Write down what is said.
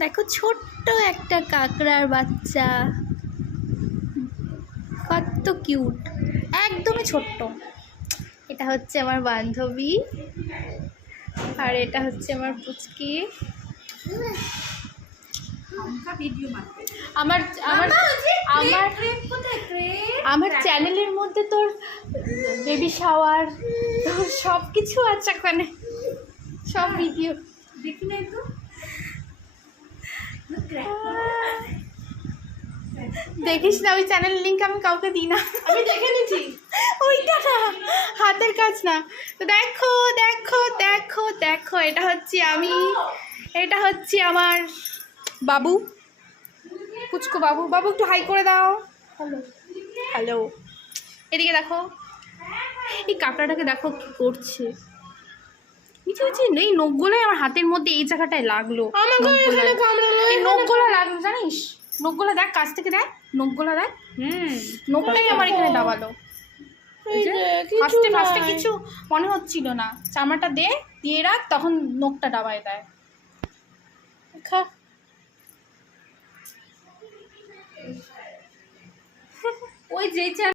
দেখো ছোট্ট একটা কাঁকড়ার বাচ্চা, কত কিউট, একদমই ছোট্ট। এটা হচ্ছে আমার বান্ধবী, আর এটা হচ্ছে আমার পুচকি। আমার আমার আমার আমার চ্যানেলের মধ্যে তোর বেবি শাওয়ার, তোর সব কিছু আছে ওখানে, সব ভিডিও দেখি না একটু। দেখিস না, ওই চ্যানেলের লিঙ্ক আমি কাউকে দিই না। আমি দেখে নিচ্ছি। ওইটা না, হাতের কাজ না। তো দেখো দেখো দেখো দেখো, এটা হচ্ছে আমি, এটা হচ্ছে আমার বাবু, পুচকু বাবু। বাবু একটু হাই করে দাও। Hello hello. এদিকে দেখো, এই কাঁকড়াটাকে দেখো কি করছে। কিছু কিছু নেই, নখগুলোই আমার হাতের মধ্যে এই জায়গাটায় লাগলো। এই নখগুলো লাগলো জানিস, নখগুলো দেখ, কাছ থেকে দেখ, নখগুলো দেখ। নখটাই আমার এখানে দাবালো। ফার্স্টে ফার্স্টে কিছু মনে হচ্ছিল না, চামড়াটা দিয়ে রাখ, তখন নখটা ডাবায় দেয়। খা। ওই যে